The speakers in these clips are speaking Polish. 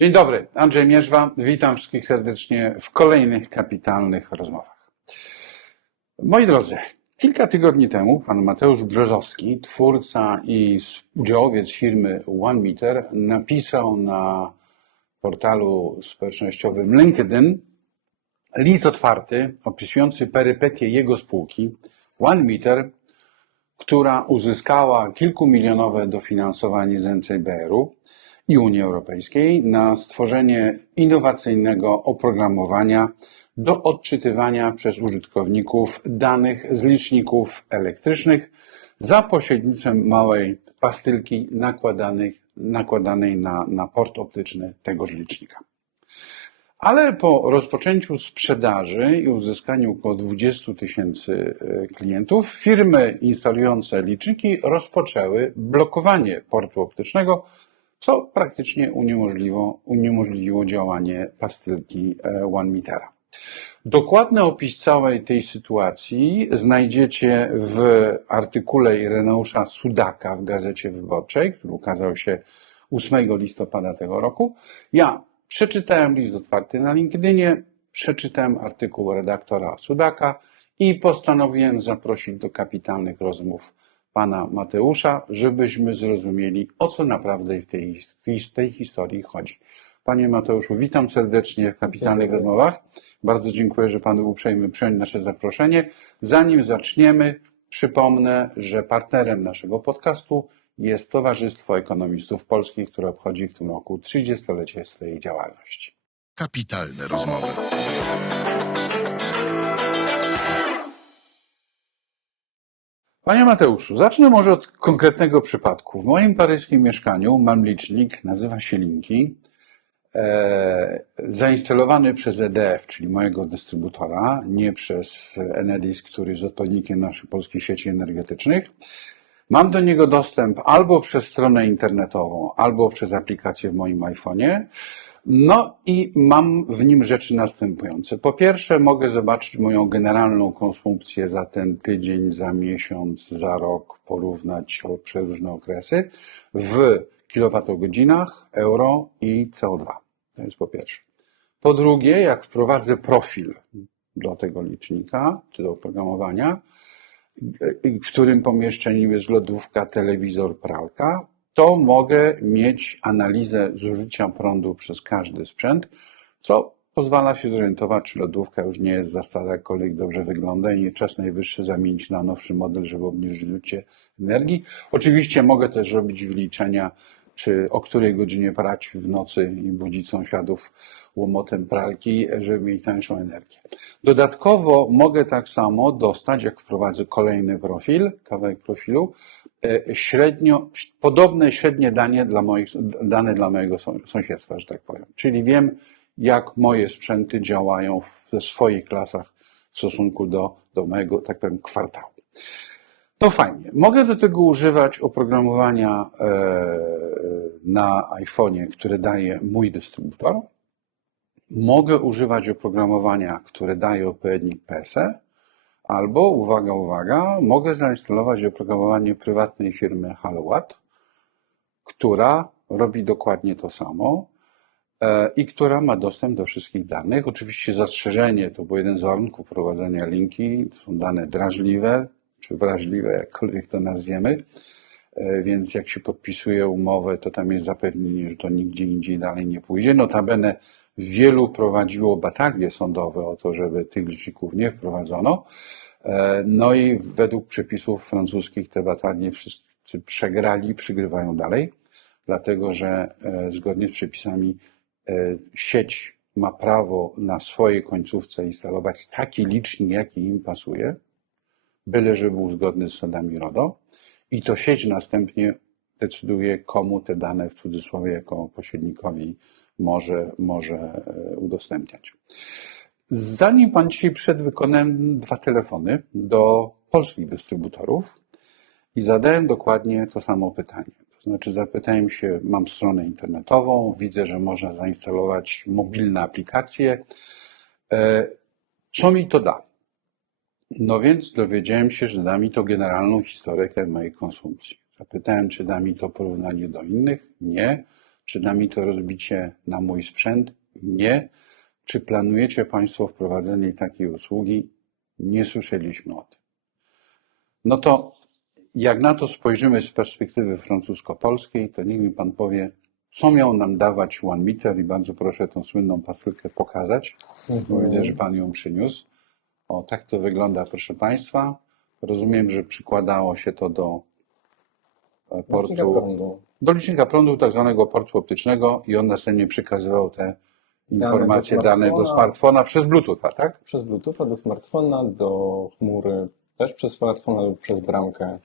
Dzień dobry, Andrzej Mierzwa. Witam wszystkich serdecznie w kolejnych kapitalnych rozmowach. Moi drodzy, kilka tygodni temu pan Mateusz Brzozowski, twórca i udziałowiec firmy OneMeter, napisał na portalu społecznościowym LinkedIn list otwarty opisujący perypetie jego spółki OneMeter, która uzyskała kilkumilionowe dofinansowanie z NCBR-u i Unii Europejskiej na stworzenie innowacyjnego oprogramowania do odczytywania przez użytkowników danych z liczników elektrycznych za pośrednictwem małej pastylki nakładanej na port optyczny tegoż licznika. Ale po rozpoczęciu sprzedaży i uzyskaniu około 20 000 klientów, firmy instalujące liczniki rozpoczęły blokowanie portu optycznego, co praktycznie uniemożliwiło działanie pastylki OneMetera. Dokładny opis całej tej sytuacji znajdziecie w artykule Ireneusza Sudaka w Gazecie Wyborczej, który ukazał się 8 listopada tego roku. Ja przeczytałem list otwarty na LinkedInie, przeczytałem artykuł redaktora Sudaka i postanowiłem zaprosić do kapitalnych rozmów pana Mateusza, żebyśmy zrozumieli, o co naprawdę w tej historii chodzi. Panie Mateuszu, witam serdecznie w kapitalnych rozmowach. Bardzo dziękuję, że pan był uprzejmy przyjąć nasze zaproszenie. Zanim zaczniemy, przypomnę, że partnerem naszego podcastu jest Towarzystwo Ekonomistów Polskich, które obchodzi w tym roku 30-lecie swojej działalności. Kapitalne rozmowy. Panie Mateuszu, zacznę może od konkretnego przypadku. W moim paryskim mieszkaniu mam licznik, nazywa się Linki, zainstalowany przez EDF, czyli mojego dystrybutora, nie przez Enedis, który jest odpowiednikiem naszych polskich sieci energetycznych. Mam do niego dostęp albo przez stronę internetową, albo przez aplikację w moim iPhone'ie. No i mam w nim rzeczy następujące. Po pierwsze, mogę zobaczyć moją generalną konsumpcję za ten tydzień, za miesiąc, za rok, porównać przez różne okresy w kilowatogodzinach, euro i CO2. To jest po pierwsze. Po drugie, jak wprowadzę profil do tego licznika, czy do oprogramowania, w którym pomieszczeniu jest lodówka, telewizor, pralka, to mogę mieć analizę zużycia prądu przez każdy sprzęt, co pozwala się zorientować, czy lodówka już nie jest za stara, jakkolwiek dobrze wygląda i nie czas najwyższy zamienić na nowszy model, żeby obniżyć zużycie energii. Oczywiście mogę też robić wyliczenia, czy o której godzinie prać w nocy i budzić sąsiadów łomotem pralki, żeby mieć tańszą energię. Dodatkowo mogę tak samo dostać, jak wprowadzę kolejny profil, kawałek profilu, podobne średnie dane dla mojego sąsiedztwa, że tak powiem. Czyli wiem, jak moje sprzęty działają w swoich klasach w stosunku do mojego, tak powiem, kwartału. To fajnie. Mogę do tego używać oprogramowania na iPhone'ie, które daje mój dystrybutor. Mogę używać oprogramowania, które daje odpowiednik PSE, albo, uwaga, mogę zainstalować oprogramowanie prywatnej firmy HaloWatt, która robi dokładnie to samo i która ma dostęp do wszystkich danych. Oczywiście zastrzeżenie, to był jeden z warunków prowadzenia linki, to są dane drażliwe, czy wrażliwe, jakkolwiek to nazwiemy, więc jak się podpisuje umowę, to tam jest zapewnienie, że to nigdzie indziej dalej nie pójdzie. Notabene wielu prowadziło batalie sądowe o to, żeby tych liczników nie wprowadzono. No i według przepisów francuskich te batalie wszyscy przegrali, przygrywają dalej, dlatego że zgodnie z przepisami sieć ma prawo na swojej końcówce instalować taki licznik, jaki im pasuje, byle że był zgodny z zasadami RODO, i to sieć następnie decyduje, komu te dane, w cudzysłowie, jako pośrednikowi może udostępniać. Zanim pan dzisiaj przyszedł, wykonałem 2 telefony do polskich dystrybutorów i zadałem dokładnie to samo pytanie. To znaczy zapytałem się, mam stronę internetową, widzę, że można zainstalować mobilne aplikacje. Co mi to da? No więc dowiedziałem się, że da mi to generalną historykę mojej konsumpcji. Zapytałem, czy da mi to porównanie do innych. Nie. Przed nami to rozbicie na mój sprzęt? Nie. Czy planujecie Państwo wprowadzenie takiej usługi? Nie słyszeliśmy o tym. No to jak na to spojrzymy z perspektywy francusko-polskiej, to niech mi Pan powie, co miał nam dawać One Meter i bardzo proszę tą słynną pasylkę pokazać. Bo widzę, że Pan ją przyniósł. O, tak to wygląda, proszę Państwa. Rozumiem, że przykładało się to do portu, do licznika prądu, tak zwanego portu optycznego i on następnie przekazywał te informacje, dane do smartfona przez Bluetootha, tak? Przez Bluetootha do smartfona, do chmury, też przez smartfona lub przez bramkę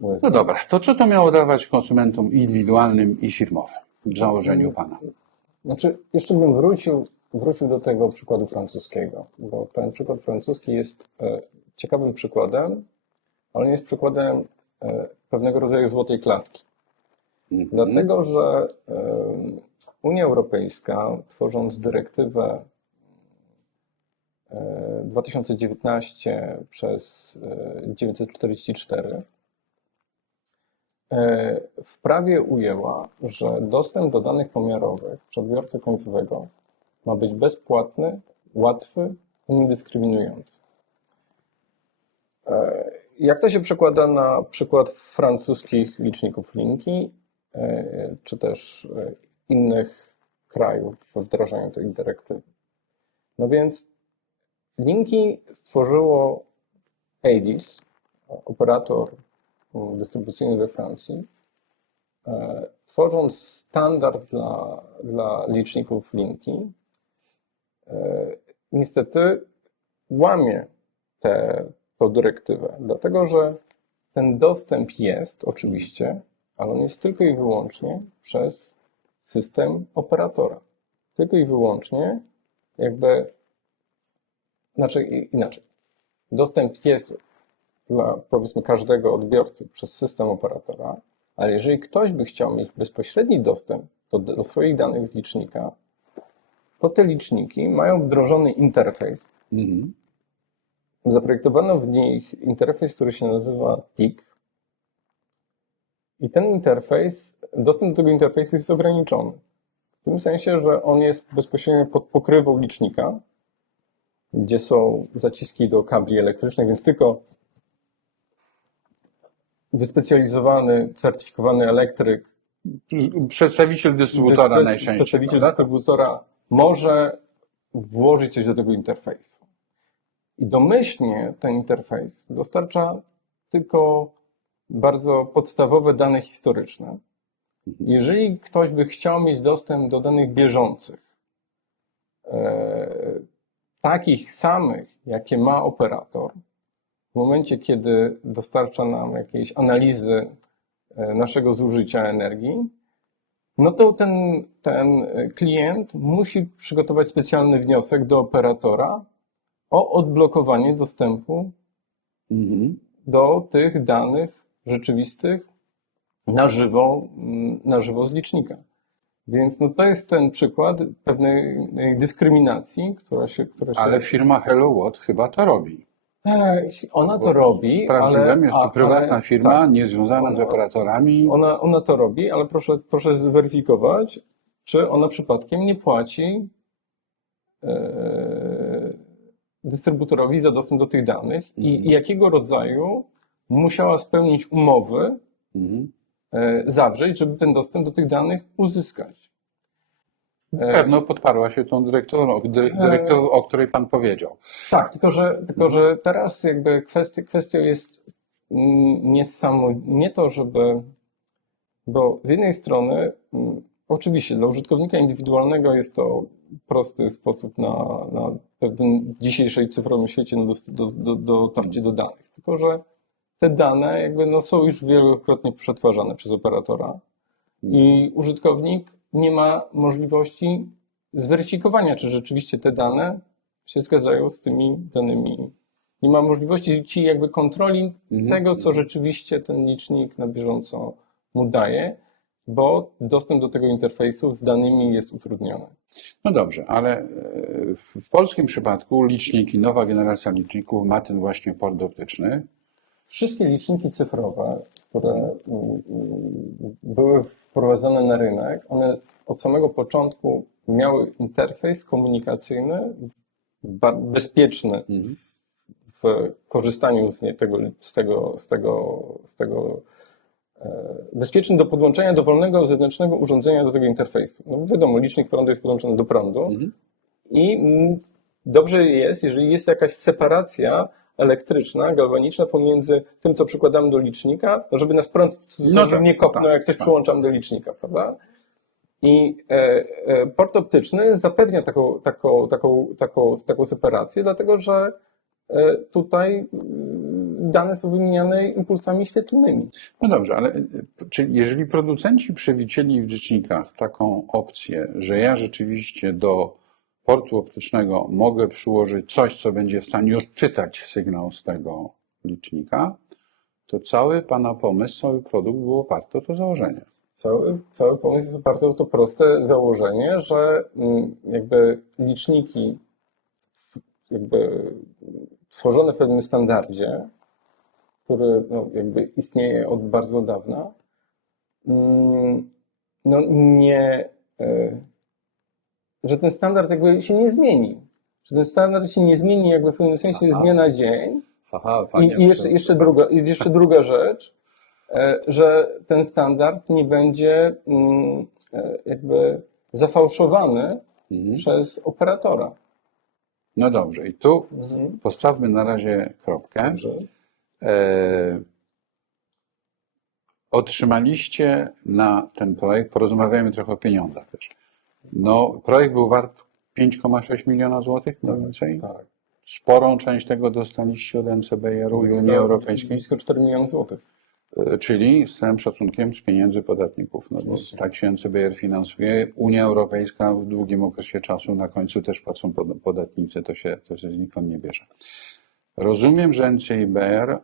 USB. No dobra, to co to miało dawać konsumentom indywidualnym i firmowym w założeniu Pana? Znaczy, jeszcze bym wrócił do tego przykładu francuskiego, bo ten przykład francuski jest ciekawym przykładem, ale jest przykładem pewnego rodzaju złotej klatki. Dlatego, że Unia Europejska, tworząc dyrektywę 2019 przez 944, w prawie ujęła, że dostęp do danych pomiarowych przez odbiorcę końcowego ma być bezpłatny, łatwy i niedyskryminujący. Jak to się przekłada na przykład francuskich liczników linki, czy też innych krajów w wdrażaniu tej dyrektywy? No więc linki stworzyło EDIS, operator dystrybucyjny we Francji, tworząc standard dla liczników linki, niestety łamie tę dyrektywę, dlatego że ten dostęp jest oczywiście, ale on jest tylko i wyłącznie przez system operatora. Tylko i wyłącznie inaczej. Dostęp jest dla, powiedzmy, każdego odbiorcy przez system operatora, ale jeżeli ktoś by chciał mieć bezpośredni dostęp do swoich danych z licznika, to te liczniki mają wdrożony interfejs. Zaprojektowano w nich interfejs, który się nazywa TIC. I ten interfejs, dostęp do tego interfejsu jest ograniczony. W tym sensie, że on jest bezpośrednio pod pokrywą licznika, gdzie są zaciski do kabli elektrycznych, więc tylko wyspecjalizowany, certyfikowany elektryk, Przedstawiciel dystrybutora najczęściej. Przedstawiciel prawda? dystrybutora może włożyć coś do tego interfejsu. I domyślnie ten interfejs dostarcza tylko bardzo podstawowe dane historyczne. Jeżeli ktoś by chciał mieć dostęp do danych bieżących, takich samych, jakie ma operator, w momencie, kiedy dostarcza nam jakieś analizy naszego zużycia energii, no to ten klient musi przygotować specjalny wniosek do operatora o odblokowanie dostępu do tych danych rzeczywistych na żywo z licznika. Więc no to jest ten przykład pewnej dyskryminacji, która się... Ale firma HelloWatt chyba to robi. Ona to robi, Sprawdziłem, jest to prywatna firma, tak, niezwiązana z operatorami. Ona to robi, ale proszę zweryfikować, czy ona przypadkiem nie płaci dystrybutorowi za dostęp do tych danych i jakiego rodzaju musiała spełnić umowy, zawrzeć, żeby ten dostęp do tych danych uzyskać. Pewno podparła się tą dyrektywą, o której Pan powiedział. Tak, tylko że teraz jakby kwestią jest nie to, żeby... Bo z jednej strony, oczywiście dla użytkownika indywidualnego jest to prosty sposób na pewnym dzisiejszej cyfrowym świecie dotarcie do danych. Tylko że te dane jakby no są już wielokrotnie przetwarzane przez operatora i użytkownik nie ma możliwości zweryfikowania, czy rzeczywiście te dane się zgadzają z tymi danymi. Nie ma możliwości jakby kontroli tego, co rzeczywiście ten licznik na bieżąco mu daje, bo dostęp do tego interfejsu z danymi jest utrudniony. No dobrze, ale w polskim przypadku liczniki, nowa generacja liczników ma ten właśnie port optyczny. Wszystkie liczniki cyfrowe, które były wprowadzone na rynek, one od samego początku miały interfejs komunikacyjny bezpieczny Mhm. w korzystaniu z tego bezpieczny do podłączenia dowolnego zewnętrznego urządzenia do tego interfejsu. No wiadomo, licznik prądu jest podłączony do prądu Mhm. i dobrze jest, jeżeli jest jakaś separacja elektryczna, galwaniczna pomiędzy tym, co przykładamy do licznika, żeby nas prąd tak, nie kopnął, tak, jak coś tak. przyłączam do licznika, prawda? I port optyczny zapewnia taką separację, dlatego że tutaj dane są wymieniane impulsami świetlnymi. No dobrze, ale czy jeżeli producenci przewidzieli w licznikach taką opcję, że ja rzeczywiście do portu optycznego mogę przyłożyć coś, co będzie w stanie odczytać sygnał z tego licznika, to cały Pana pomysł, cały produkt był oparty o to założenie. Cały pomysł jest oparty o to proste założenie, że jakby liczniki jakby tworzone w pewnym standardzie, który no, jakby istnieje od bardzo dawna, no nie, że ten standard jakby się nie zmieni. Że ten standard się nie zmieni jakby w pewnym sensie z dnia na dzień. Aha, I jeszcze druga rzecz, że ten standard nie będzie jakby zafałszowany przez operatora. No dobrze, i tu postawmy na razie kropkę. Dobrze. Otrzymaliście na ten projekt, porozmawiajmy trochę o pieniądzach też. No, projekt był wart 5,6 miliona złotych, mniej więcej. Tak. Sporą część tego dostaliście od NCBR-u i Unii Europejskiej, Blisko 4 miliony złotych. czyli z całym szacunkiem z pieniędzy podatników. No bo tak się NCBR finansuje. Unia Europejska w długim okresie czasu na końcu też płacą podatnicy, to się znikąd nie bierze. Rozumiem, że NCBR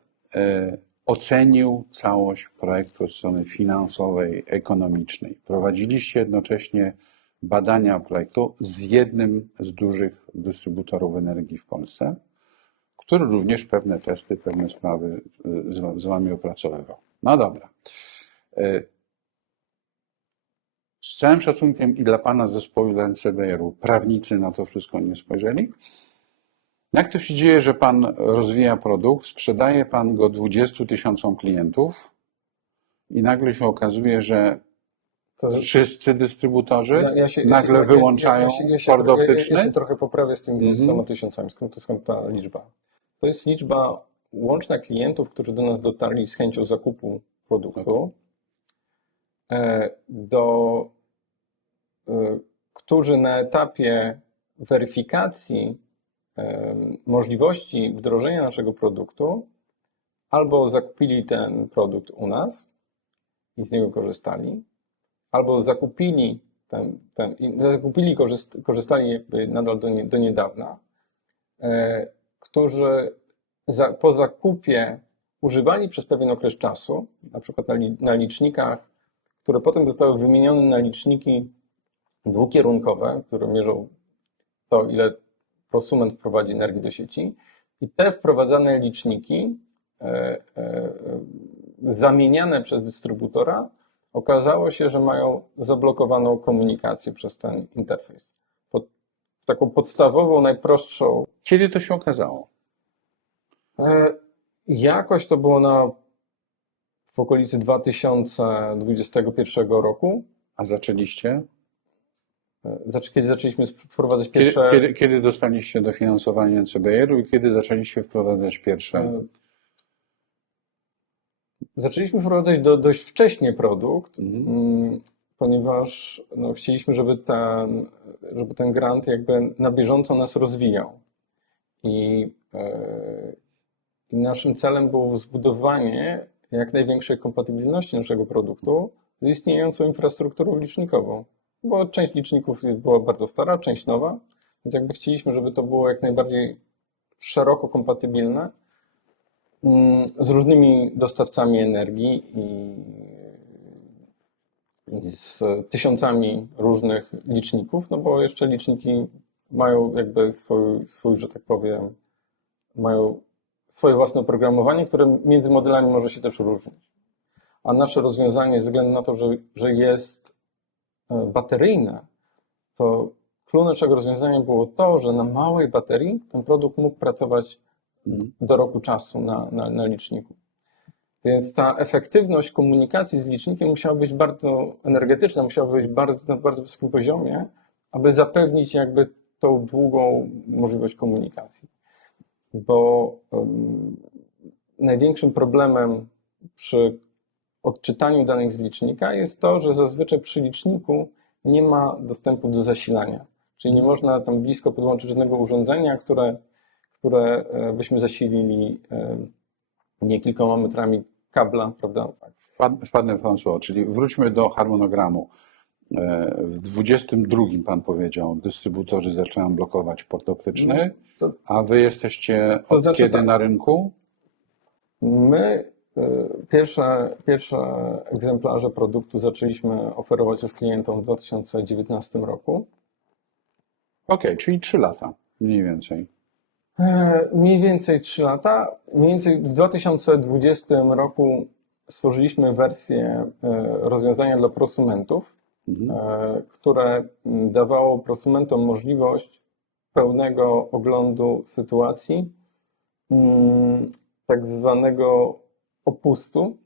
ocenił całość projektu od strony finansowej, ekonomicznej. Prowadziliście jednocześnie badania projektu z jednym z dużych dystrybutorów energii w Polsce, który również pewne testy, pewne sprawy z Wami opracowywał. No dobra. Z całym szacunkiem i dla Pana zespołu, i dla NCBR-u, prawnicy na to wszystko nie spojrzeli. Jak to się dzieje, że Pan rozwija produkt, sprzedaje Pan go 20 000 klientów i nagle się okazuje, że wszyscy dystrybutorzy nagle wyłączają port optyczny? Ja się trochę poprawię z tymi 20 000. Skąd ta liczba? To jest liczba łączna klientów, którzy do nas dotarli z chęcią zakupu produktu, którzy na etapie weryfikacji możliwości wdrożenia naszego produktu albo zakupili ten produkt u nas i z niego korzystali, albo korzystali jakby nadal do niedawna, którzy po zakupie używali przez pewien okres czasu, na przykład na licznikach, które potem zostały wymienione na liczniki dwukierunkowe, które mierzą to, ile prosument wprowadzi energii do sieci, i te wprowadzane liczniki zamieniane przez dystrybutora okazało się, że mają zablokowaną komunikację przez ten interfejs. Taką podstawową, najprostszą. Kiedy to się okazało? Jakoś to było w okolicy 2021 roku. A zaczęliście? Kiedy zaczęliśmy wprowadzać pierwsze... Kiedy dostaliście dofinansowanie NCBR-u i kiedy zaczęliście wprowadzać pierwsze? Zaczęliśmy wprowadzać dość wcześnie produkt, ponieważ chcieliśmy, żeby ten grant jakby na bieżąco nas rozwijał. I naszym celem było zbudowanie jak największej kompatybilności naszego produktu z istniejącą infrastrukturą licznikową. Bo część liczników była bardzo stara, część nowa, więc jakby chcieliśmy, żeby to było jak najbardziej szeroko kompatybilne z różnymi dostawcami energii i z tysiącami różnych liczników, no bo jeszcze liczniki mają jakby swój, że tak powiem, mają swoje własne oprogramowanie, które między modelami może się też różnić. a nasze rozwiązanie ze względu na to, że jest bateryjne, to clou naszego rozwiązania było to, że na małej baterii ten produkt mógł pracować do roku czasu na liczniku. Więc ta efektywność komunikacji z licznikiem musiała być bardzo energetyczna, musiała być na bardzo wysokim poziomie, aby zapewnić jakby tą długą możliwość komunikacji. Bo największym problemem przy odczytaniu danych z licznika jest to, że zazwyczaj przy liczniku nie ma dostępu do zasilania. Czyli nie można tam blisko podłączyć żadnego urządzenia, które byśmy zasilili nie kilkoma metrami kabla, prawda? Wpadnę w Pan słowo, czyli wróćmy do harmonogramu. W 22 Pan powiedział, dystrybutorzy zaczęli blokować port optyczny, a Wy jesteście od znaczy kiedy tak. na rynku? My pierwsze egzemplarze produktu zaczęliśmy oferować już klientom w 2019 roku. Okej, czyli 3 lata mniej więcej. Mniej więcej 3 lata. Mniej więcej w 2020 roku stworzyliśmy wersję rozwiązania dla prosumentów, które dawało prosumentom możliwość pełnego oglądu sytuacji, tak zwanego opustu,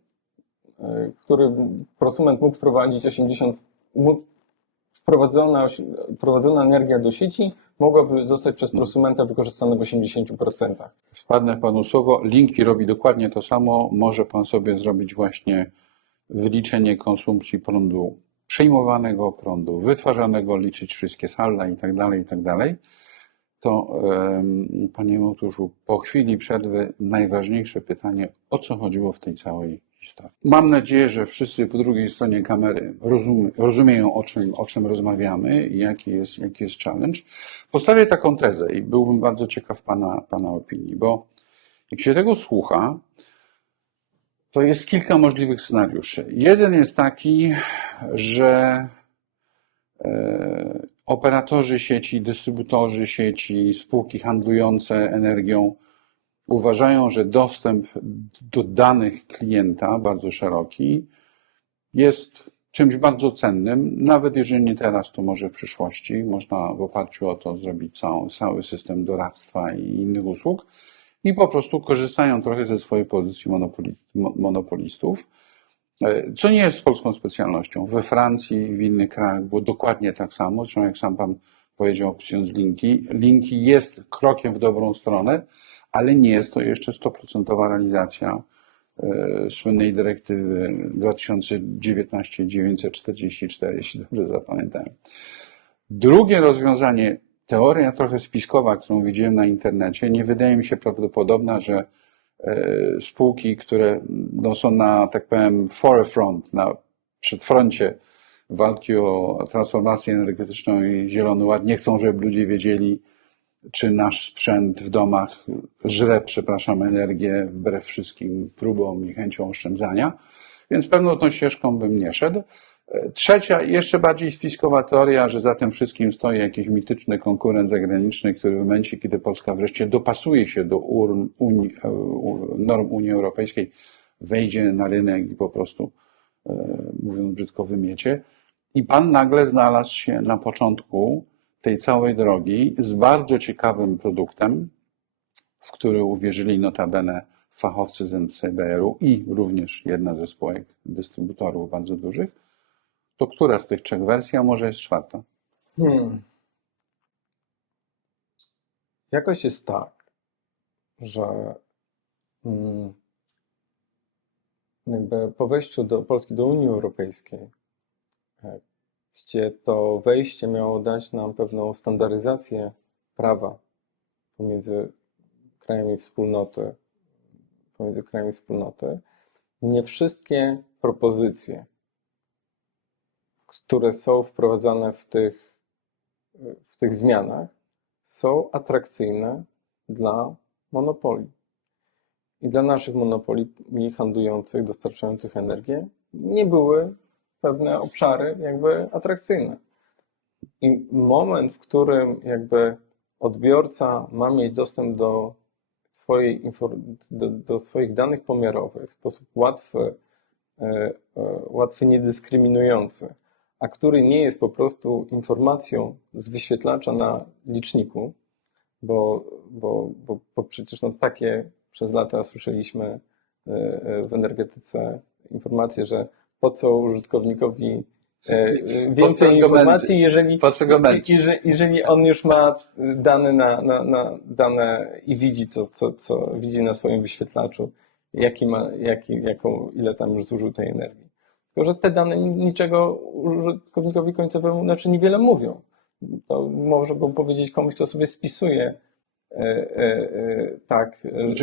który prosument mógł wprowadzić wprowadzona energia do sieci mogłaby zostać przez prosumenta wykorzystana w 80%. Wpadnę Panu słowo, Linki robi dokładnie to samo. Może Pan sobie zrobić właśnie wyliczenie konsumpcji prądu, przyjmowanego prądu, wytwarzanego, liczyć wszystkie salda i tak dalej. To Panie Matuszku, po chwili przerwy najważniejsze pytanie, o co chodziło w tej całej historii. Mam nadzieję, że wszyscy po drugiej stronie kamery rozumieją, o czym rozmawiamy i jaki jest challenge. Postawię taką tezę i byłbym bardzo ciekaw Pana opinii, bo jak się tego słucha, to jest kilka możliwych scenariuszy. Jeden jest taki, że operatorzy sieci, dystrybutorzy sieci, spółki handlujące energią uważają, że dostęp do danych klienta, bardzo szeroki, jest czymś bardzo cennym, nawet jeżeli nie teraz, to może w przyszłości. Można w oparciu o to zrobić cały system doradztwa i innych usług i po prostu korzystają trochę ze swojej pozycji monopolistów, co nie jest polską specjalnością. We Francji, w innych krajach było dokładnie tak samo, zresztą jak sam Pan powiedział, opisując linki. Linki jest krokiem w dobrą stronę, ale nie jest to jeszcze 100% realizacja słynnej dyrektywy 2019-944, jeśli dobrze zapamiętałem. Drugie rozwiązanie, teoria trochę spiskowa, którą widziałem na internecie, nie wydaje mi się prawdopodobna, że spółki, które są na, tak powiem, forefront, na przedfroncie walki o transformację energetyczną i Zielony Ład, nie chcą, żeby ludzie wiedzieli, czy nasz sprzęt w domach żre, energię wbrew wszystkim próbom i chęciom oszczędzania, więc pewną tą ścieżką bym nie szedł. Trzecia, jeszcze bardziej spiskowa teoria, że za tym wszystkim stoi jakiś mityczny konkurent zagraniczny, który w momencie, kiedy Polska wreszcie dopasuje się do norm Unii Europejskiej, wejdzie na rynek i po prostu, mówiąc brzydko, wymiecie. I Pan nagle znalazł się na początku tej całej drogi z bardzo ciekawym produktem, w który uwierzyli notabene fachowcy z NCBR-u i również jedna ze spółek dystrybutorów bardzo dużych. To która z tych 3 wersji, a może jest 4? Jakoś jest tak, że jakby po wejściu do Polski do Unii Europejskiej, gdzie to wejście miało dać nam pewną standaryzację prawa pomiędzy krajami wspólnoty, nie wszystkie propozycje, które są wprowadzane w tych zmianach, są atrakcyjne dla monopolii. I dla naszych monopolii handlujących, dostarczających energię nie były pewne obszary jakby atrakcyjne. I moment, w którym jakby odbiorca ma mieć dostęp do swoich danych pomiarowych w sposób łatwy łatwy niedyskryminujący, a który nie jest po prostu informacją z wyświetlacza na liczniku, bo przecież no, takie przez lata słyszeliśmy w energetyce informacje, że po co użytkownikowi więcej informacji, jeżeli on już ma dane dane i widzi co widzi na swoim wyświetlaczu, ile tam już zużył tej energii. Tylko, że te dane niczego użytkownikowi końcowemu, znaczy niewiele mówią. To może bym powiedzieć komuś, kto sobie spisuje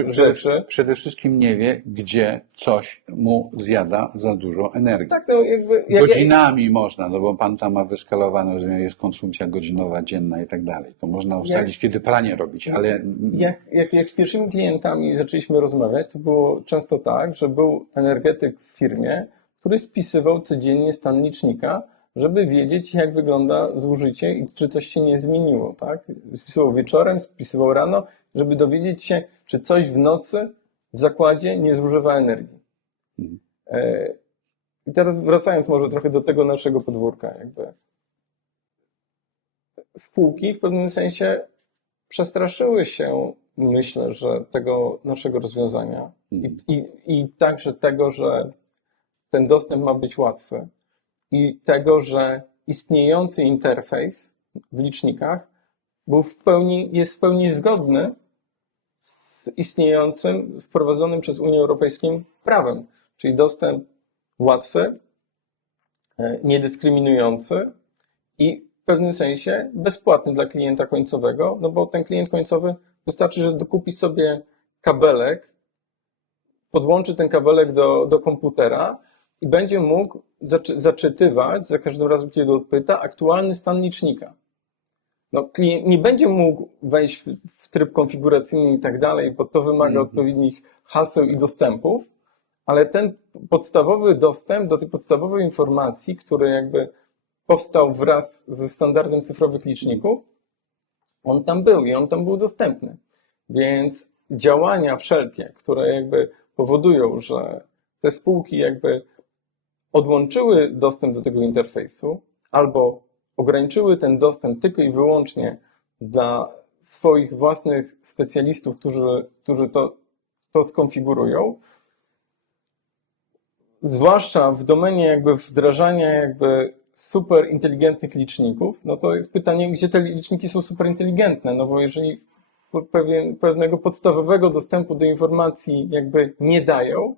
rzeczy. Przede wszystkim nie wie, gdzie coś mu zjada za dużo energii. Tak, no jakby, Godzinami można, no bo pan tam ma wyskalowane, że jest konsumpcja godzinowa, dzienna i tak dalej. To można ustalić, kiedy pranie robić, ale... Jak z pierwszymi klientami zaczęliśmy rozmawiać, to było często tak, że był energetyk w firmie, który spisywał codziennie stan licznika, żeby wiedzieć, jak wygląda zużycie i czy coś się nie zmieniło, tak? Spisywał wieczorem, spisywał rano, żeby dowiedzieć się, czy coś w nocy w zakładzie nie zużywa energii. I teraz wracając może trochę do tego naszego podwórka, jakby spółki w pewnym sensie przestraszyły się, myślę, że tego naszego rozwiązania i także tego, że ten dostęp ma być łatwy. I tego, że istniejący interfejs w licznikach jest w pełni zgodny z istniejącym, wprowadzonym przez Unię Europejską prawem, czyli dostęp łatwy, niedyskryminujący i w pewnym sensie bezpłatny dla klienta końcowego, no bo ten klient końcowy wystarczy, że dokupi sobie kabelek, podłączy ten kabelek do komputera i będzie mógł zaczytywać za każdym razem, kiedy odpyta, aktualny stan licznika. No, klient nie będzie mógł wejść w tryb konfiguracyjny i tak dalej, bo to wymaga odpowiednich haseł i dostępów, ale ten podstawowy dostęp do tej podstawowej informacji, który jakby powstał wraz ze standardem cyfrowych liczników, on tam był i on tam był dostępny. Więc działania wszelkie, które jakby powodują, że te spółki jakby odłączyły dostęp do tego interfejsu albo ograniczyły ten dostęp tylko i wyłącznie dla swoich własnych specjalistów, którzy to skonfigurują, zwłaszcza w domenie jakby wdrażania jakby super inteligentnych liczników, no to jest pytanie, gdzie te liczniki są super inteligentne, no bo jeżeli pewnego podstawowego dostępu do informacji jakby nie dają,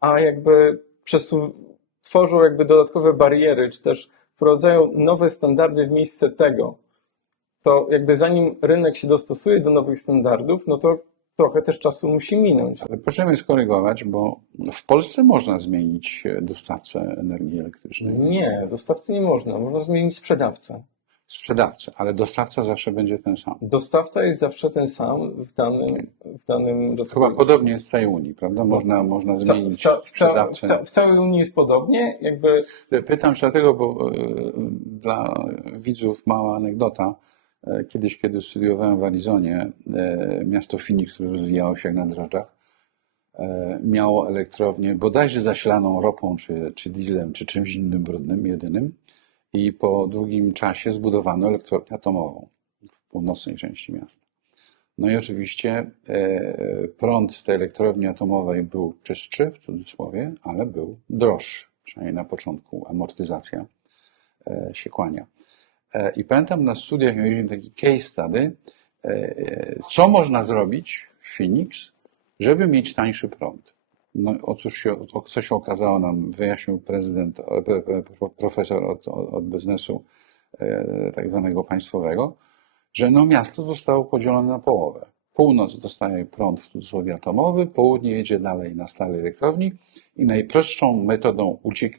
a jakby tworzą jakby dodatkowe bariery, czy też wprowadzają nowe standardy w miejsce tego, to jakby zanim rynek się dostosuje do nowych standardów, no to trochę też czasu musi minąć. Ale proszę mnie skorygować, bo w Polsce można zmienić dostawcę energii elektrycznej. Nie, dostawcy nie można. Można zmienić sprzedawcę. Sprzedawcę, ale dostawca zawsze będzie ten sam. Dostawca jest zawsze ten sam w danym Chyba podobnie jest w całej Unii, prawda? Można zmienić sprzedawcę. W całej Unii jest podobnie. Jakby... Pytam się dlatego, bo dla widzów mała anegdota. Kiedyś, kiedy studiowałem w Arizonie, miasto Phoenix, które rozwijało się jak na drożdżach, miało elektrownię bodajże zasilaną ropą, czy dieslem, czy czymś innym brudnym, jedynym. I po długim czasie zbudowano elektrownię atomową w północnej części miasta. No i oczywiście prąd z tej elektrowni atomowej był czystszy, w cudzysłowie, ale był droższy, przynajmniej na początku amortyzacja się kłania. I pamiętam na studiach mieliśmy taki case study, co można zrobić w Phoenix, żeby mieć tańszy prąd. No, co się okazało nam, wyjaśnił profesor od biznesu tak zwanego państwowego, że no, miasto zostało podzielone na połowę. Północ dostaje prąd w cudzysłowie atomowy, południe jedzie dalej na starej elektrowni i najprostszą metodą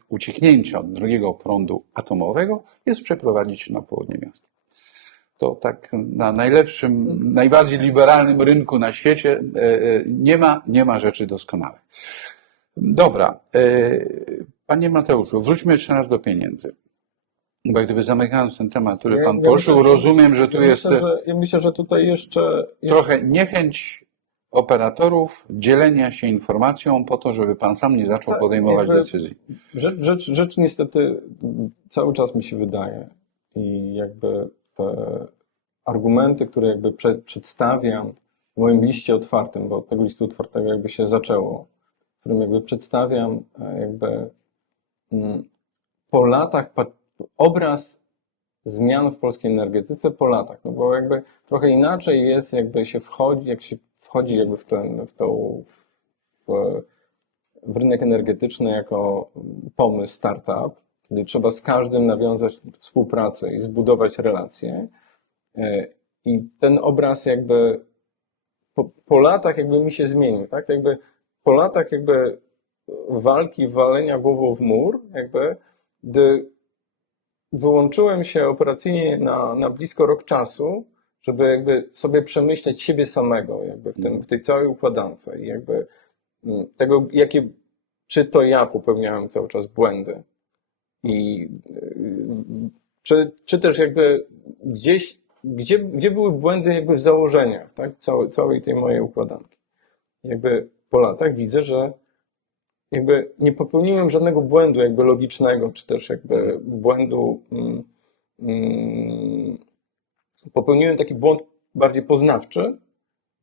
ucieknięcia od drugiego prądu atomowego jest przeprowadzić na południe miasta. To tak na najlepszym, najbardziej liberalnym rynku na świecie nie ma rzeczy doskonałych. Dobra, panie Mateuszu, wróćmy jeszcze raz do pieniędzy. Bo jak gdyby zamykając ten temat, który pan poruszył, rozumiem, że tu jest... Ja myślę, że tutaj jeszcze... Trochę niechęć operatorów dzielenia się informacją po to, żeby pan sam nie zaczął podejmować Jakby decyzji. Rzecz niestety cały czas mi się wydaje i jakby te argumenty, które jakby przedstawiam w moim liście otwartym, bo od tego listu otwartego jakby się zaczęło, w którym jakby przedstawiam jakby po latach obraz zmian w polskiej energetyce po latach, no bo jakby trochę inaczej jest, jakby się wchodzi, jak się wchodzi jakby w rynek energetyczny jako pomysł, startup, kiedy trzeba z każdym nawiązać współpracę i zbudować relacje. I ten obraz jakby po latach jakby mi się zmienił, tak? Jakby po latach jakby walki, walenia głową w mur, jakby gdy wyłączyłem się operacyjnie na blisko rok czasu, żeby jakby sobie przemyśleć siebie samego jakby w tej całej układance i jakby tego, czy to ja popełniałem cały czas błędy i czy też jakby gdzie były błędy jakby w założeniach, tak? Całej tej mojej układanki. Jakby po latach widzę, że jakby nie popełniłem żadnego błędu jakby logicznego, czy też jakby błędu, popełniłem taki błąd bardziej poznawczy,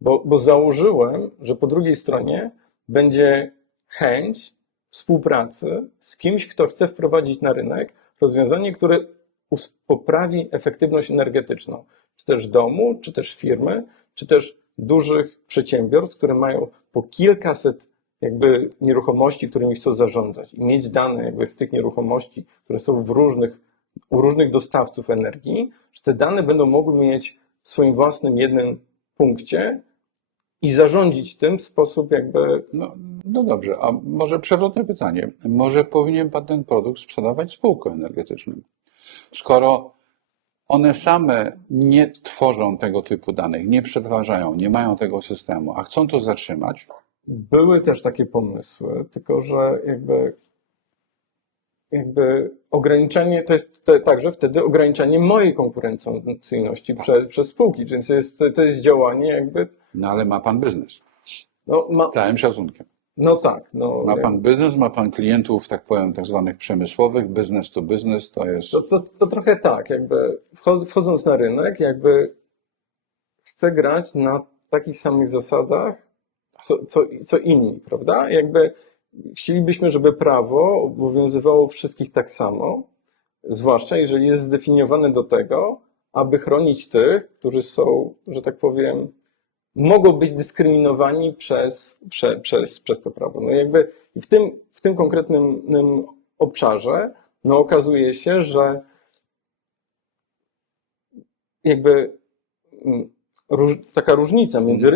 bo założyłem, że po drugiej stronie będzie chęć współpracy z kimś, kto chce wprowadzić na rynek rozwiązanie, które poprawi efektywność energetyczną, czy też domu, czy też firmy, czy też dużych przedsiębiorstw, które mają po kilkaset jakby nieruchomości, którymi chcą zarządzać i mieć dane jakby z tych nieruchomości, które są u różnych dostawców energii, że te dane będą mogły mieć w swoim własnym jednym punkcie i zarządzić tym w sposób jakby... No dobrze, a może przewrotne pytanie. Może powinien pan ten produkt sprzedawać spółkom energetycznym? Skoro one same nie tworzą tego typu danych, nie przetwarzają, nie mają tego systemu, a chcą to zatrzymać. Były też takie pomysły, tylko że jakby ograniczenie, to jest także wtedy ograniczenie mojej konkurencyjności przez spółki, więc to jest działanie jakby... No ale ma pan biznes. No, Z całym szacunkiem. no tak. No, Ma pan biznes, ma pan klientów, tak powiem, tak zwanych przemysłowych, business to business, to jest... To trochę tak, jakby wchodząc na rynek, jakby chcę grać na takich samych zasadach, co inni, prawda? Jakby chcielibyśmy, żeby prawo obowiązywało wszystkich tak samo, zwłaszcza jeżeli jest zdefiniowane do tego, aby chronić tych, którzy są, że tak powiem, mogą być dyskryminowani przez to prawo. No jakby w tym konkretnym obszarze no okazuje się, że jakby taka różnica między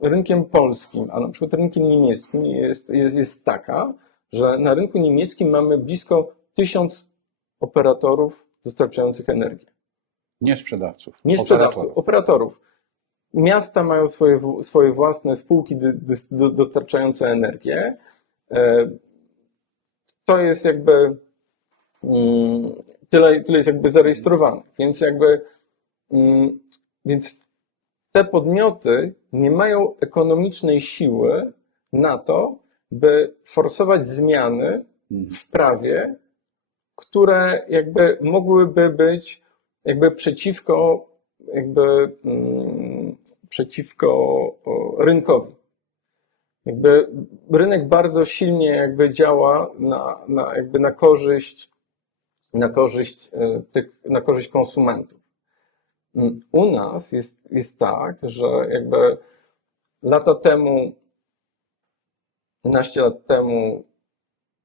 rynkiem polskim a na przykład rynkiem niemieckim jest taka, że na rynku niemieckim mamy blisko 1000 operatorów dostarczających energię. Nie sprzedawców. Nie sprzedawców, operatorów. Miasta mają swoje własne spółki dostarczające energię. To jest jakby tyle jest jakby zarejestrowanych, więc te podmioty nie mają ekonomicznej siły na to, by forsować zmiany w prawie, które jakby mogłyby być jakby przeciwko rynkowi. Jakby rynek bardzo silnie jakby działa na korzyść konsumentów. U nas jest tak, że jakby lata temu, 15 lat temu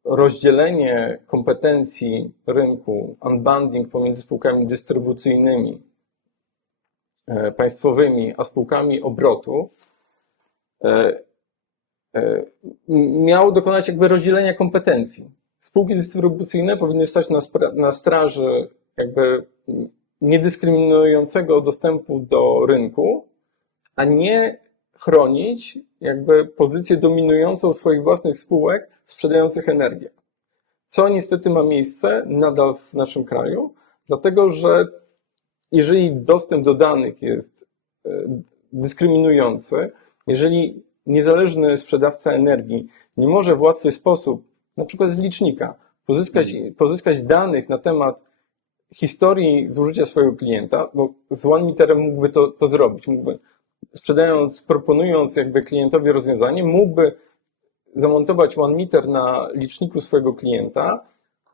rozdzielenie kompetencji rynku, unbundling pomiędzy spółkami dystrybucyjnymi państwowymi a spółkami obrotu miało dokonać jakby rozdzielenia kompetencji. Spółki dystrybucyjne powinny stać na straży jakby niedyskryminującego dostępu do rynku, a nie chronić jakby pozycję dominującą swoich własnych spółek sprzedających energię. Co niestety ma miejsce nadal w naszym kraju, dlatego że jeżeli dostęp do danych jest dyskryminujący, jeżeli niezależny sprzedawca energii nie może w łatwy sposób, na przykład z licznika, pozyskać danych na temat historii zużycia swojego klienta, bo z OneMeterem mógłby to zrobić. Mógłby, proponując jakby klientowi rozwiązanie, mógłby zamontować OneMeter na liczniku swojego klienta.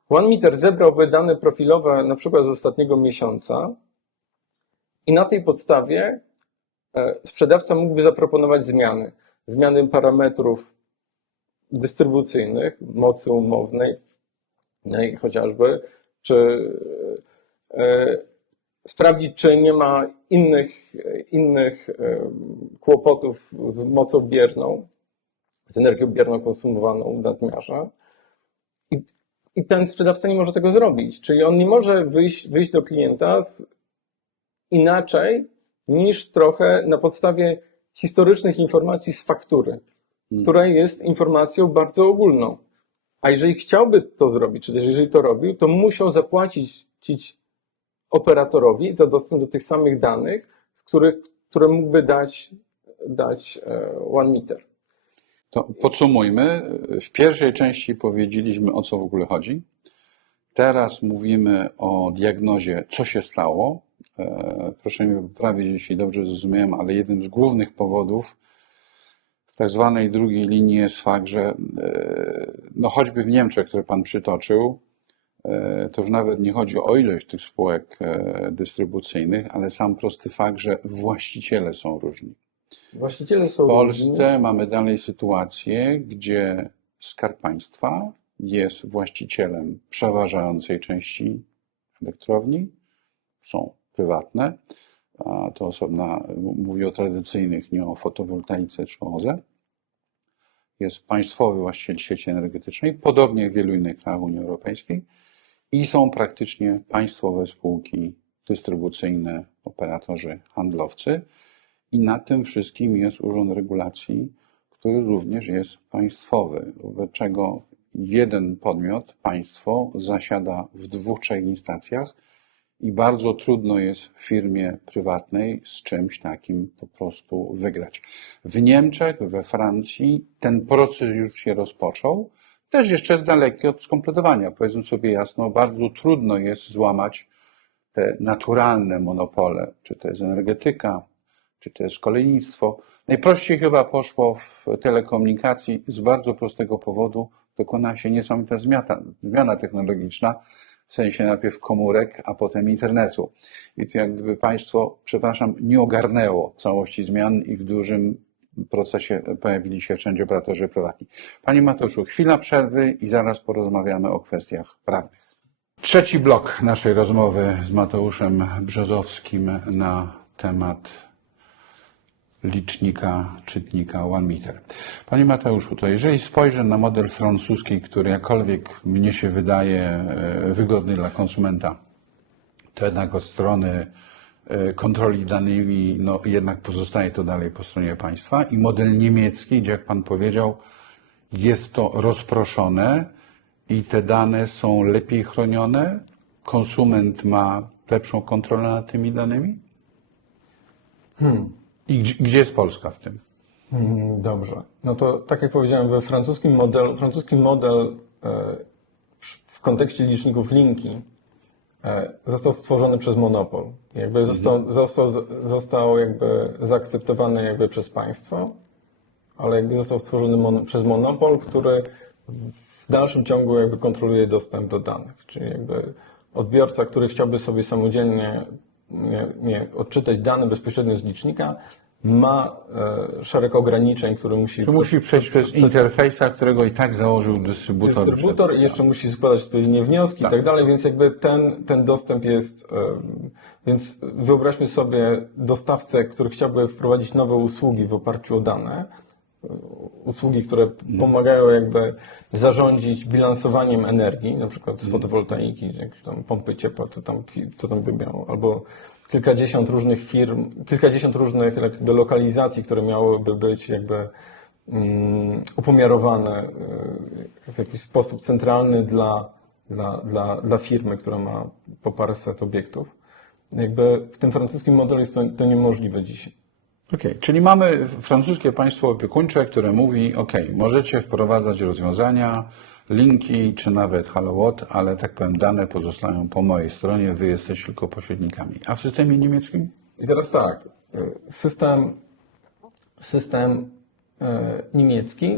OneMeter zebrałby dane profilowe na przykład z ostatniego miesiąca i na tej podstawie sprzedawca mógłby zaproponować zmiany parametrów dystrybucyjnych, mocy umownej, no i chociażby, czy sprawdzić, czy nie ma innych kłopotów z mocą bierną, z energią bierną konsumowaną w nadmiarze. I ten sprzedawca nie może tego zrobić. Czyli on nie może wyjść do klienta inaczej niż trochę na podstawie historycznych informacji z faktury, która jest informacją bardzo ogólną. A jeżeli chciałby to zrobić, czy też jeżeli to robił, to musiał zapłacić operatorowi za dostęp do tych samych danych, które mógłby dać OneMeter. To podsumujmy. W pierwszej części powiedzieliśmy, o co w ogóle chodzi. Teraz mówimy o diagnozie, co się stało. Proszę mi poprawić, jeśli dobrze zrozumiałem, ale jednym z głównych powodów w tak zwanej drugiej linii jest fakt, że no choćby w Niemczech, które Pan przytoczył, to już nawet nie chodzi o ilość tych spółek dystrybucyjnych, ale sam prosty fakt, że właściciele są różni. Właściciele są W Polsce różni. mamy dalej sytuację, gdzie Skarb Państwa jest właścicielem przeważającej części elektrowni, są prywatne, a to osobna, mówię o tradycyjnych, nie o fotowoltaice czy o OZE. Jest państwowy właściciel sieci energetycznej, podobnie jak w wielu innych krajach Unii Europejskiej, i są praktycznie państwowe spółki dystrybucyjne, operatorzy, handlowcy. I na tym wszystkim jest Urząd Regulacji, który również jest państwowy, wobec czego jeden podmiot, państwo, zasiada w 2-3 instancjach i bardzo trudno jest w firmie prywatnej z czymś takim po prostu wygrać. W Niemczech, we Francji ten proces już się rozpoczął, też jeszcze jest daleki od skompletowania. Powiedzmy sobie jasno, bardzo trudno jest złamać te naturalne monopole, czy to jest energetyka, czy to jest kolejnictwo. Najprościej chyba poszło w telekomunikacji z bardzo prostego powodu. Dokona się niesamowita zmiana technologiczna, w sensie najpierw komórek, a potem internetu. I tu jak gdyby państwo, przepraszam, nie ogarnęło całości zmian i w dużym procesie pojawili się wszędzie operatorzy prywatni. Panie Mateuszu, chwila przerwy i zaraz porozmawiamy o kwestiach prawnych. Trzeci blok naszej rozmowy z Mateuszem Brzozowskim na temat licznika, czytnika OneMeter. Panie Mateuszu, to jeżeli spojrzę na model francuski, który jakkolwiek mnie się wydaje wygodny dla konsumenta, to jednak od strony kontroli danymi, no jednak pozostaje to dalej po stronie państwa, i model niemiecki, gdzie jak Pan powiedział, jest to rozproszone i te dane są lepiej chronione, konsument ma lepszą kontrolę nad tymi danymi? I gdzie jest Polska w tym? Dobrze. No to tak jak powiedziałem, we francuski model w kontekście liczników linki został stworzony przez monopol. Jakby został jakby zaakceptowany jakby przez państwo, ale jakby został stworzony przez monopol, który w dalszym ciągu jakby kontroluje dostęp do danych. Czyli jakby odbiorca, który chciałby sobie samodzielnie odczytać dane bezpośrednio z licznika, ma szereg ograniczeń, które musi przejść przez interfejsa, którego i tak założył dystrybutor. Dystrybutor i jeszcze musi składać odpowiednie wnioski i tak dalej, więc jakby ten dostęp jest, więc wyobraźmy sobie dostawcę, który chciałby wprowadzić nowe usługi w oparciu o dane, usługi, które pomagają jakby zarządzić bilansowaniem energii, na przykład z fotowoltaiki, jakieś tam pompy ciepła, co tam by miało, albo kilkadziesiąt różnych firm, kilkadziesiąt różnych jakby lokalizacji, które miałyby być jakby upomiarowane w jakiś sposób centralny dla firmy, która ma po paręset obiektów. Jakby w tym francuskim modelu jest to niemożliwe dzisiaj. Okej, czyli mamy francuskie państwo opiekuńcze, które mówi, możecie wprowadzać rozwiązania, linki, czy nawet Hello What, ale tak powiem, dane pozostają po mojej stronie, wy jesteście tylko pośrednikami. A w systemie niemieckim? I teraz tak, system niemiecki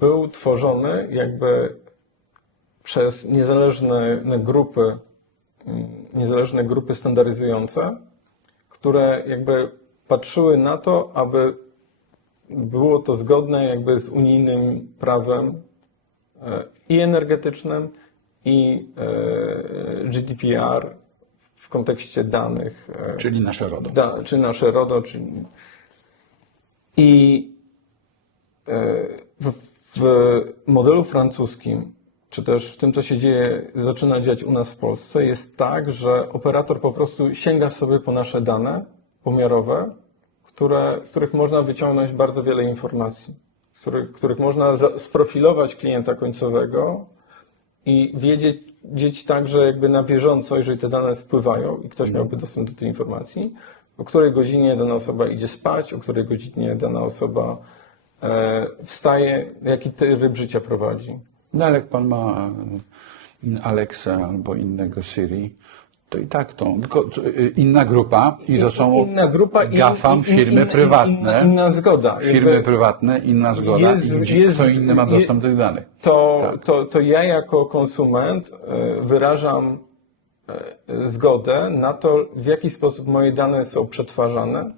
był tworzony jakby przez niezależne grupy standaryzujące, które jakby patrzyły na to, aby było to zgodne jakby z unijnym prawem i energetycznym, i GDPR w kontekście danych. Czyli nasze RODO. Czy nasze RODO. I w modelu francuskim, czy też w tym, co się zaczyna dziać u nas w Polsce, jest tak, że operator po prostu sięga sobie po nasze dane pomiarowe, z których można wyciągnąć bardzo wiele informacji, których można sprofilować klienta końcowego i wiedzieć także jakby na bieżąco, jeżeli te dane spływają i ktoś miałby dostęp do tej informacji, o której godzinie dana osoba idzie spać, o której godzinie dana osoba wstaje, jaki tryb życia prowadzi. No ale jak pan ma Alexa albo innego Siri, to i tak tylko inna grupa i to są inna grupa GAFAM, firmy prywatne. Inna zgoda. Firmy prywatne, inna zgoda i kto inny ma dostęp do tych danych. To ja jako konsument wyrażam zgodę na to, w jaki sposób moje dane są przetwarzane.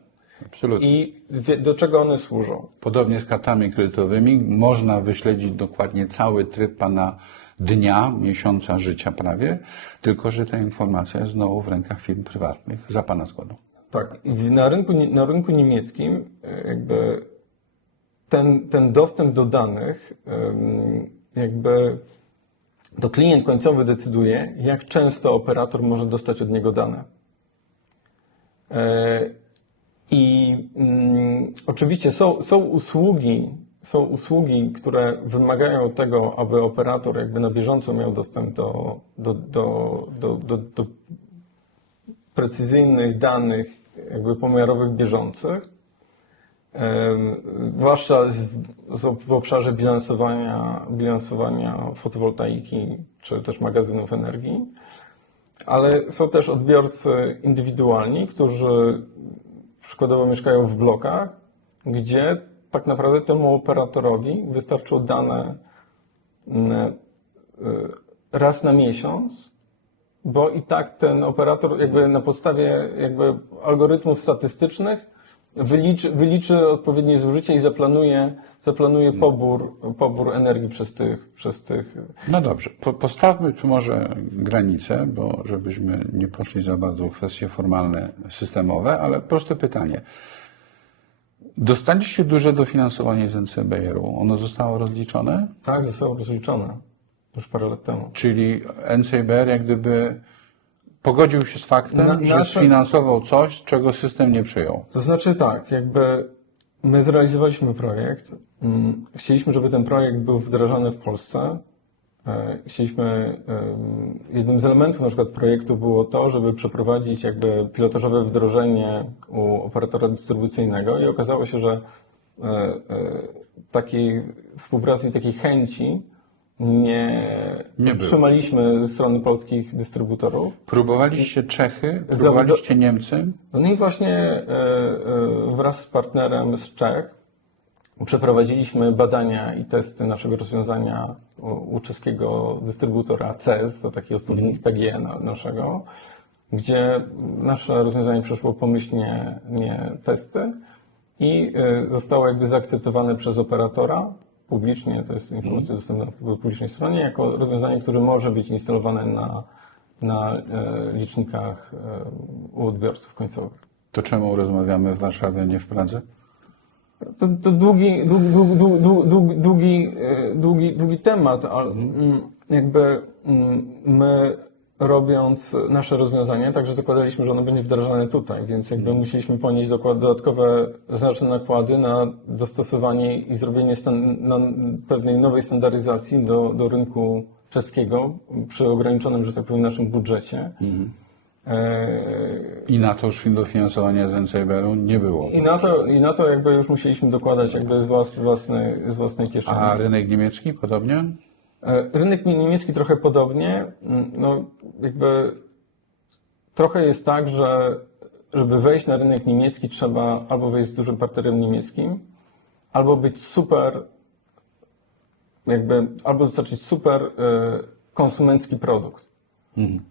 Absolutnie. I do czego one służą. Podobnie z kartami kredytowymi można wyśledzić dokładnie cały tryb pana dnia, miesiąca życia prawie, tylko że ta informacja jest znowu w rękach firm prywatnych za pana zgodą. Tak. I na rynku niemieckim jakby ten dostęp do danych jakby to klient końcowy decyduje, jak często operator może dostać od niego dane. I oczywiście są usługi, które wymagają tego, aby operator jakby na bieżąco miał dostęp do precyzyjnych danych jakby pomiarowych bieżących, zwłaszcza w obszarze bilansowania fotowoltaiki czy też magazynów energii, ale są też odbiorcy indywidualni, którzy przykładowo mieszkają w blokach, gdzie tak naprawdę temu operatorowi wystarczą dane raz na miesiąc, bo i tak ten operator jakby na podstawie jakby algorytmów statystycznych wyliczy odpowiednie zużycie i zaplanuje pobór energii przez tych. No dobrze, postawmy tu może granicę, bo żebyśmy nie poszli za bardzo w kwestie formalne, systemowe, ale proste pytanie. Dostaliście duże dofinansowanie z NCBR-u. Ono zostało rozliczone? Tak, zostało rozliczone już parę lat temu. Czyli NCBR jak gdyby pogodził się z faktem, że sfinansował coś, czego system nie przyjął. To znaczy tak, jakby my zrealizowaliśmy projekt. Chcieliśmy, żeby ten projekt był wdrażany w Polsce. Jednym z elementów na przykład projektu było to, żeby przeprowadzić jakby pilotażowe wdrożenie u operatora dystrybucyjnego i okazało się, że takiej współpracy i takiej chęci nie otrzymaliśmy ze strony polskich dystrybutorów. Próbowaliście Czechy, próbowaliście Niemcy? No i właśnie wraz z partnerem z Czech przeprowadziliśmy badania i testy naszego rozwiązania u czeskiego dystrybutora CES, to taki odpowiednik PGE naszego, gdzie nasze rozwiązanie przeszło pomyślnie testy i zostało jakby zaakceptowane przez operatora publicznie, to jest informacja dostępna na publicznej stronie, jako rozwiązanie, które może być instalowane na licznikach u odbiorców końcowych. To czemu rozmawiamy w Warszawie, a nie w Pradze? To długi temat, ale jakby my robiąc nasze rozwiązanie, także zakładaliśmy, że ono będzie wdrażane tutaj, więc jakby musieliśmy ponieść dodatkowe znaczne nakłady na dostosowanie i zrobienie pewnej nowej standaryzacji do rynku czeskiego przy ograniczonym, że tak powiem, naszym budżecie. I na to już dofinansowania z NCBR-u nie było. I na to jakby już musieliśmy dokładać jakby z własnej kieszeni. A rynek niemiecki podobnie? Rynek niemiecki trochę podobnie. No, jakby trochę jest tak, że żeby wejść na rynek niemiecki, trzeba albo wejść z dużym partnerem niemieckim, albo być super, albo dostarczyć super konsumencki produkt.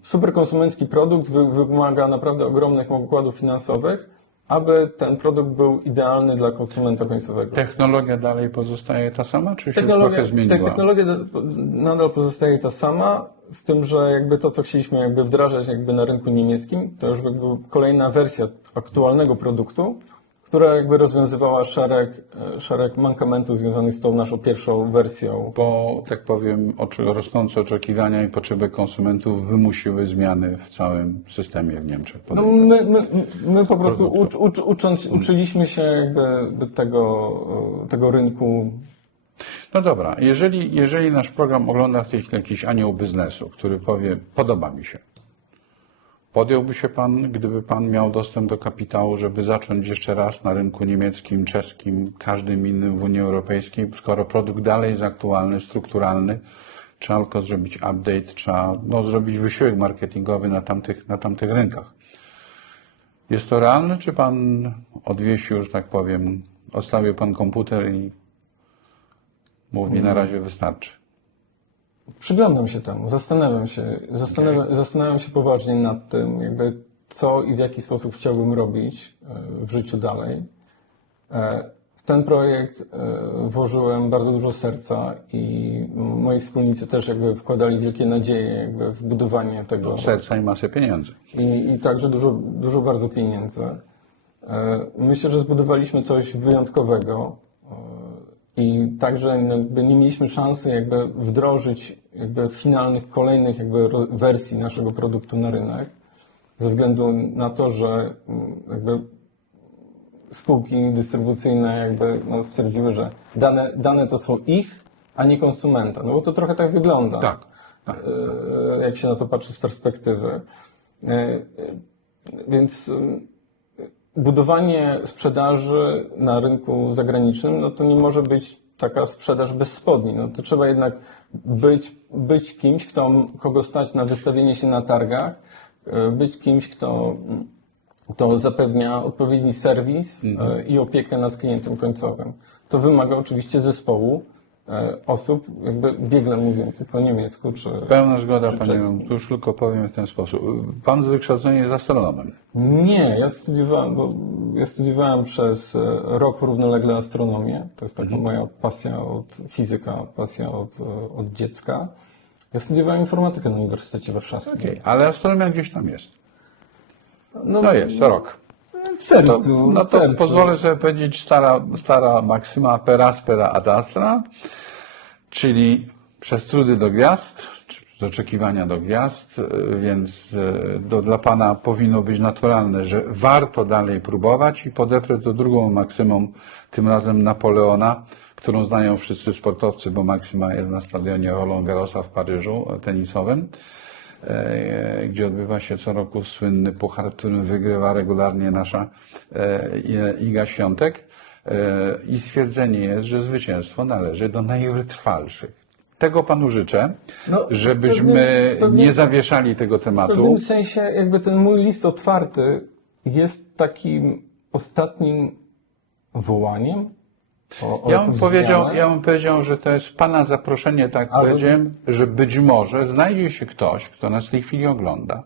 Super konsumencki produkt wymaga naprawdę ogromnych nakładów finansowych, aby ten produkt był idealny dla konsumenta końcowego. Technologia dalej pozostaje ta sama, czy się trochę zmieniła? Technologia nadal pozostaje ta sama, z tym, że jakby to, co chcieliśmy jakby wdrażać jakby na rynku niemieckim, to już jakby kolejna wersja aktualnego produktu, która jakby rozwiązywała szereg mankamentów związanych z tą naszą pierwszą wersją. Bo, tak powiem, rosnące oczekiwania i potrzeby konsumentów wymusiły zmiany w całym systemie w Niemczech. No my po prostu uczyliśmy się jakby tego rynku. No dobra, jeżeli nasz program ogląda w tej chwili jakiś anioł biznesu, który powie, podoba mi się, podjąłby się Pan, gdyby Pan miał dostęp do kapitału, żeby zacząć jeszcze raz na rynku niemieckim, czeskim, każdym innym w Unii Europejskiej, skoro produkt dalej jest aktualny, strukturalny, trzeba tylko zrobić update, trzeba zrobić wysiłek marketingowy na tamtych rynkach. Jest to realne, czy Pan odwiesił, że tak powiem, odstawił Pan komputer i mówi, na razie wystarczy? Przyglądam się temu, zastanawiam się poważnie nad tym, jakby co i w jaki sposób chciałbym robić w życiu dalej. W ten projekt włożyłem bardzo dużo serca i moi wspólnicy też jakby wkładali wielkie nadzieje jakby w budowanie tego. Serca i masę pieniędzy. I także dużo bardzo pieniędzy. Myślę, że zbudowaliśmy coś wyjątkowego. I także jakby nie mieliśmy szansy jakby wdrożyć jakby finalnych, kolejnych jakby wersji naszego produktu na rynek, ze względu na to, że jakby spółki dystrybucyjne jakby stwierdziły, że dane to są ich, a nie konsumenta. No bo to trochę tak wygląda, Tak. jak się na to patrzy z perspektywy. Więc budowanie sprzedaży na rynku zagranicznym, no to nie może być taka sprzedaż bez spodni. No to trzeba jednak być kimś, kogo stać na wystawienie się na targach, być kimś, kto zapewnia odpowiedni serwis i opiekę nad klientem końcowym. To wymaga oczywiście zespołu osób, jakby biegle mówiących po niemiecku. Pełna zgoda, panie. Tu już tylko powiem w ten sposób. Pan z wykształcenia jest astronomem. Nie, ja studiowałem przez rok równolegle astronomię. To jest taka moja pasja pasja od dziecka. Ja studiowałem informatykę na Uniwersytecie Warszawskim. Okay. Ale astronomia gdzieś tam jest. No jest, rok. W sercu. No w to sercu. pozwolę sobie powiedzieć stara maksyma per aspera ad astra, czyli przez trudy do gwiazd, czy z oczekiwania do gwiazd, więc dla Pana powinno być naturalne, że warto dalej próbować i podeprę to drugą maksymą, tym razem Napoleona, którą znają wszyscy sportowcy, bo maksyma jest na stadionie Roland Garrosa w Paryżu tenisowym, gdzie odbywa się co roku słynny puchar, którym wygrywa regularnie nasza Iga Świątek. I stwierdzenie jest, że zwycięstwo należy do najwytrwalszych. Tego Panu życzę, żebyśmy nie zawieszali tego W tematu. pewnym sensie jakby ten mój list otwarty jest takim ostatnim wołaniem. Ja bym powiedział, że to jest Pana zaproszenie, tak powiedziałem, że być może znajdzie się ktoś, kto nas w tej chwili ogląda,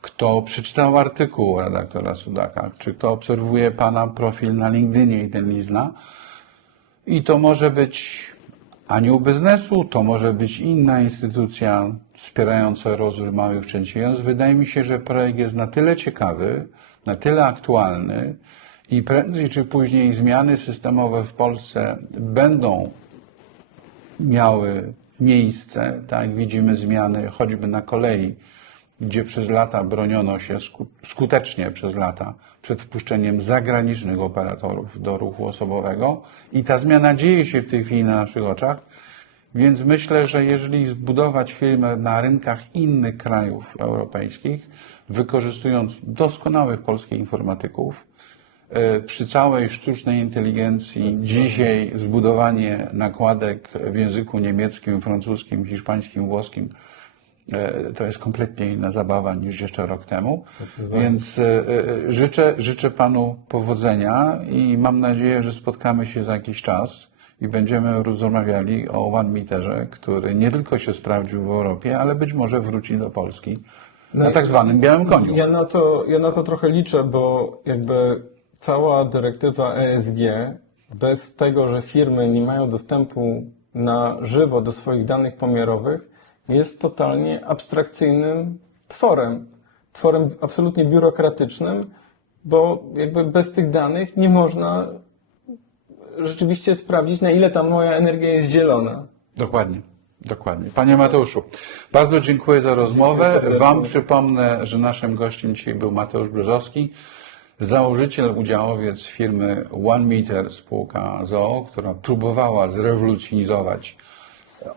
kto przeczytał artykuł redaktora Sudaka, czy kto obserwuje Pana profil na LinkedInie i ten list zna. I to może być anioł biznesu, to może być inna instytucja wspierająca rozwój małych przedsiębiorstw. Wydaje mi się, że projekt jest na tyle ciekawy, na tyle aktualny, i prędzej czy później zmiany systemowe w Polsce będą miały miejsce. Tak jak widzimy zmiany choćby na kolei, gdzie przez lata broniono się skutecznie przez lata przed wpuszczeniem zagranicznych operatorów do ruchu osobowego. I ta zmiana dzieje się w tej chwili na naszych oczach. Więc myślę, że jeżeli zbudować firmę na rynkach innych krajów europejskich, wykorzystując doskonałych polskich informatyków, przy całej sztucznej inteligencji, dzisiaj zbudowanie nakładek w języku niemieckim, francuskim, hiszpańskim, włoskim, to jest kompletnie inna zabawa niż jeszcze rok temu. Więc życzę Panu powodzenia i mam nadzieję, że spotkamy się za jakiś czas i będziemy rozmawiali o OneMeterze, który nie tylko się sprawdził w Europie, ale być może wróci do Polski na tak zwanym białym koniu. Ja na to trochę liczę, bo jakby cała dyrektywa ESG, bez tego, że firmy nie mają dostępu na żywo do swoich danych pomiarowych, jest totalnie abstrakcyjnym tworem absolutnie biurokratycznym, bo jakby bez tych danych nie można rzeczywiście sprawdzić, na ile ta moja energia jest zielona. Dokładnie. Dokładnie. Panie Mateuszu, bardzo dziękuję za rozmowę. Dziękuję serdecznie. Wam przypomnę, że naszym gościem dzisiaj był Mateusz Brzozowski, założyciel, udziałowiec firmy OneMeter spółka z o.o., która próbowała zrewolucjonizować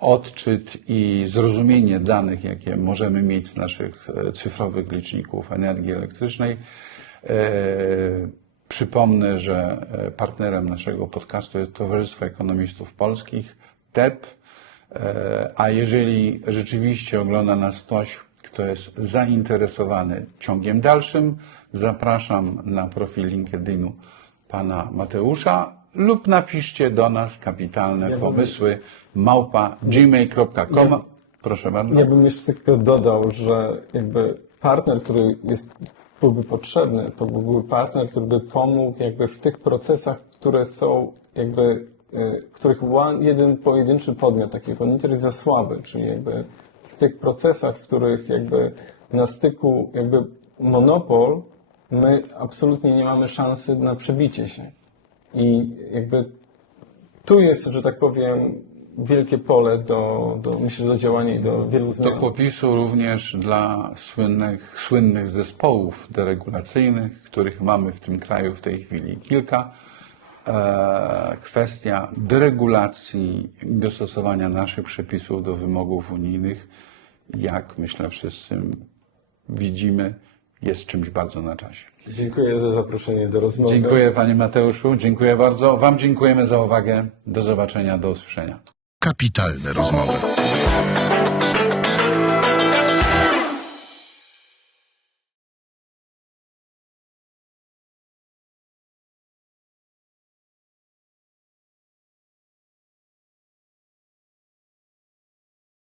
odczyt i zrozumienie danych, jakie możemy mieć z naszych cyfrowych liczników energii elektrycznej. Przypomnę, że partnerem naszego podcastu jest Towarzystwo Ekonomistów Polskich, TEP, a jeżeli rzeczywiście ogląda nas ktoś, kto jest zainteresowany ciągiem dalszym, zapraszam na profil LinkedInu pana Mateusza lub napiszcie do nas kapitalne pomysły @gmail.com. Proszę bardzo. Ja bym jeszcze tylko dodał, że jakby partner, który byłby potrzebny, to byłby partner, który by pomógł jakby w tych procesach, które są jakby, których jeden pojedynczy podmiot, taki monitor jest za słaby, czyli jakby w tych procesach, w których jakby na styku jakby monopol, my absolutnie nie mamy szansy na przebicie się. I jakby tu jest, że tak powiem, wielkie pole myślę, do działania i do wielu zmian. Do popisu również dla słynnych zespołów deregulacyjnych, których mamy w tym kraju w tej chwili kilka. Kwestia deregulacji i dostosowania naszych przepisów do wymogów unijnych, jak myślę wszyscy widzimy, jest czymś bardzo na czasie. Dziękuję za zaproszenie do rozmowy. Dziękuję Panie Mateuszu, dziękuję bardzo. Wam dziękujemy za uwagę. Do zobaczenia, do usłyszenia. Kapitalne rozmowy.